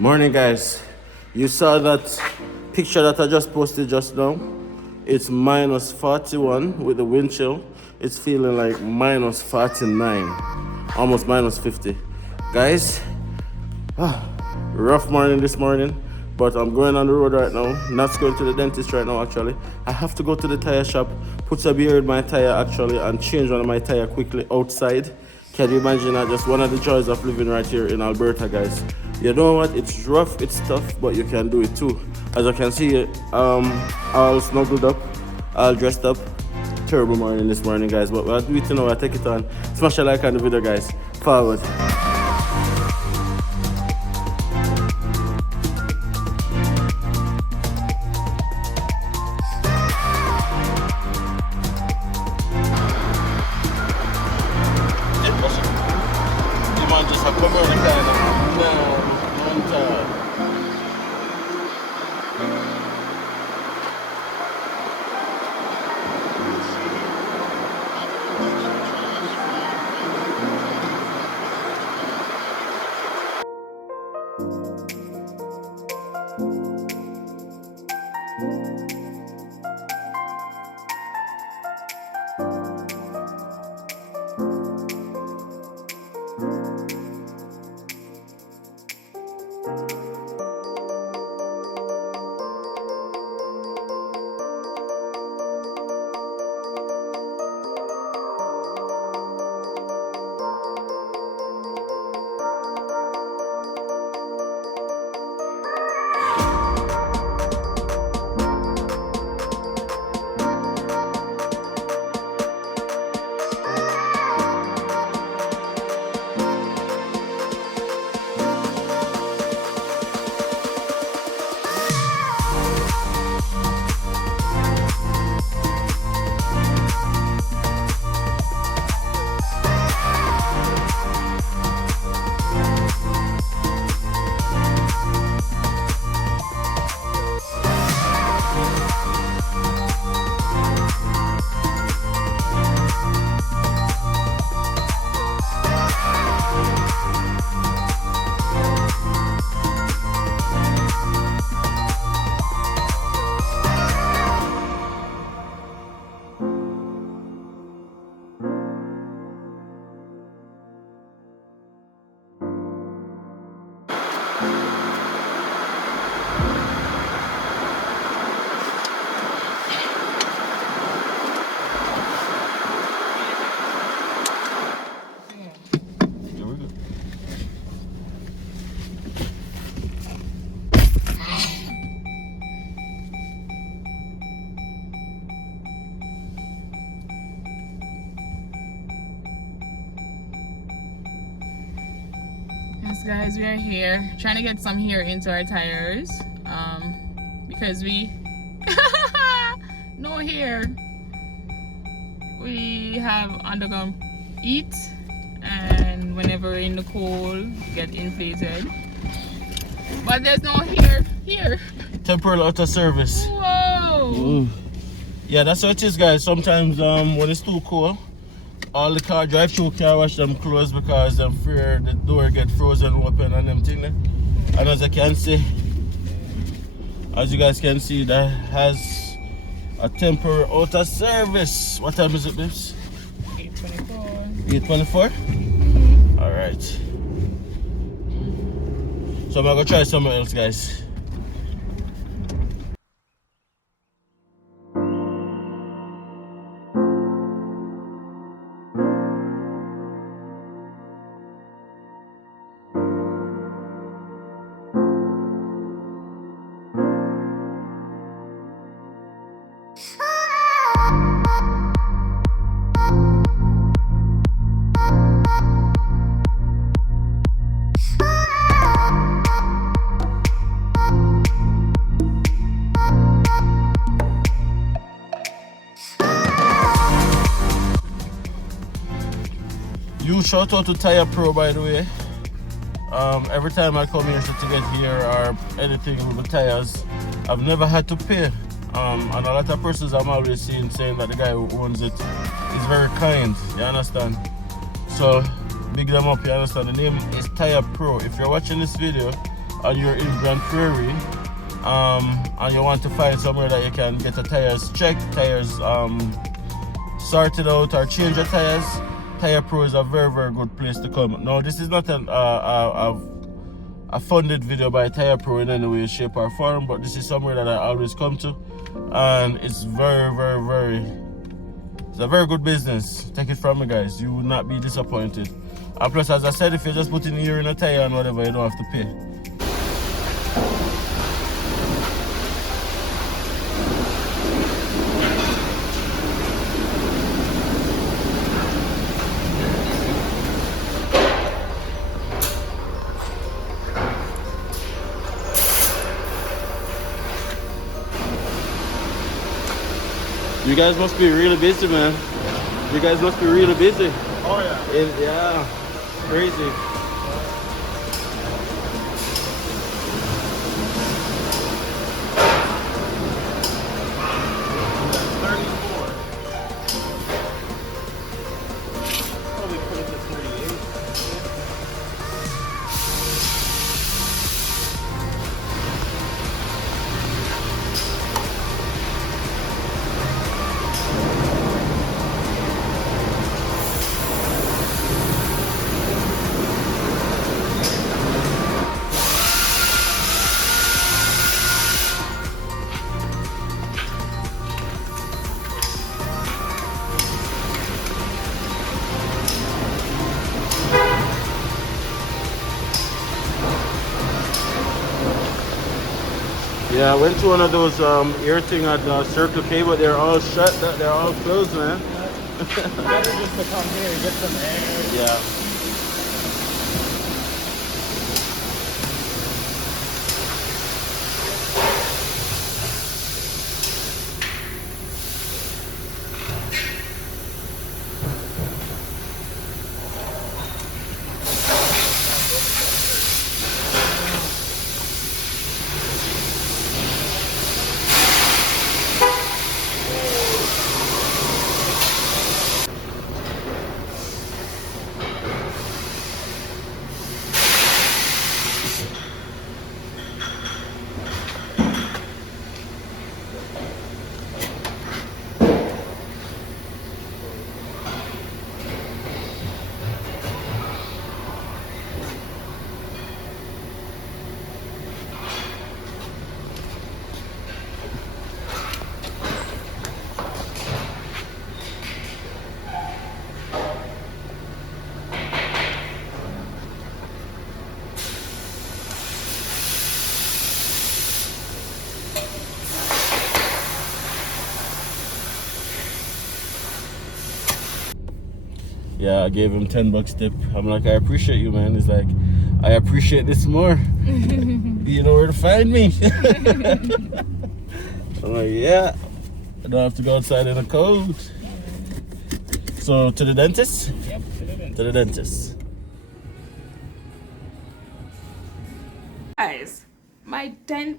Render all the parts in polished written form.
Morning, guys. You saw that picture that I just posted just now? It's minus 41 with the wind chill. It's feeling like minus 49, almost minus 50. Guys, rough morning this morning, but I'm going on the road right now. Not going to the dentist right now, actually. I have to go to the tire shop, put some beer in my tire, actually, and change one of my tire quickly outside. Can you imagine that? Just one of the joys of living right here in Alberta, guys. You know what? It's rough, it's tough, but you can do it too. As you can see, all snuggled up, all dressed up. Terrible morning this morning, guys, but we'll do it, I take it on. Smash a like on the video, guys. Forward. Yes, guys, we are here trying to get some hair into our tires because we no hair. We have undergone heat, and whenever we're in the cold get inflated, but there's no hair here. Temporary out of service. Whoa. Yeah, that's what it is, guys. Sometimes when it's too cold, all the car drive-through car wash them closed because I'm fear the door get frozen open and them thing. And as you guys can see, that has a temporary out of service. What time is it, babes? 8:24. 8:24? Alright. So I'm gonna try something else, guys. Huge shout out to Tire Pro, by the way. Every time I come here to get here or anything with the tires, I've never had to pay. And a lot of persons I'm always seeing saying that the guy who owns it is very kind, you understand? So big them up, you understand? The name is Tire Pro. If you're watching this video, and you're in Grand Prairie, and you want to find somewhere that you can get the tires checked, tires sorted out, or change the tires, Tire Pro is a very, very good place to come. Now, this is not a funded video by Tire Pro in any way, shape, or form, but this is somewhere that I always come to, and it's very, very, very, it's a very good business. Take it from me, guys. You will not be disappointed. And plus, as I said, if you're just putting the ear in a tire and whatever, you don't have to pay. You guys must be really busy, man. You guys must be really busy. Oh yeah. Yeah, crazy. Yeah, I went to one of those ear thing at Circle K, but they're all shut. They're all closed, man. Better just to come here and get some air. Yeah. Yeah, I gave him $10 tip. I'm like, I appreciate you, man. He's like, I appreciate this more. You know where to find me. I'm like, yeah. I don't have to go outside in the cold. So, to the dentist? Yep, to the dentist. To the dentist. Guys, my Janice.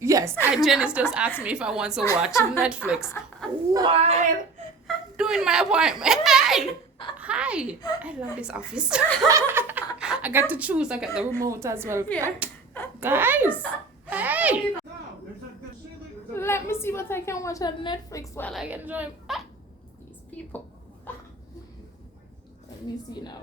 Yes, Janice just asked me if I want to watch Netflix while doing my appointment. Hey! Hi! I love this office. I got to choose. I got the remote as well. Yeah. Guys! Hey! Let me see what I can watch on Netflix while I enjoy these people. Let me see now.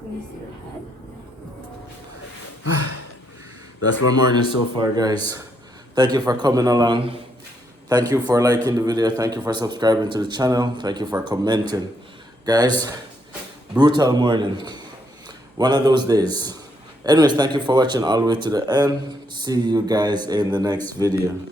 Can you see your head? That's my morning so far, guys. Thank you for coming along. Thank you for liking the video. Thank you for subscribing to the channel. Thank you for commenting. Guys, brutal morning. One of those days. Anyways, thank you for watching all the way to the end. See you guys in the next video.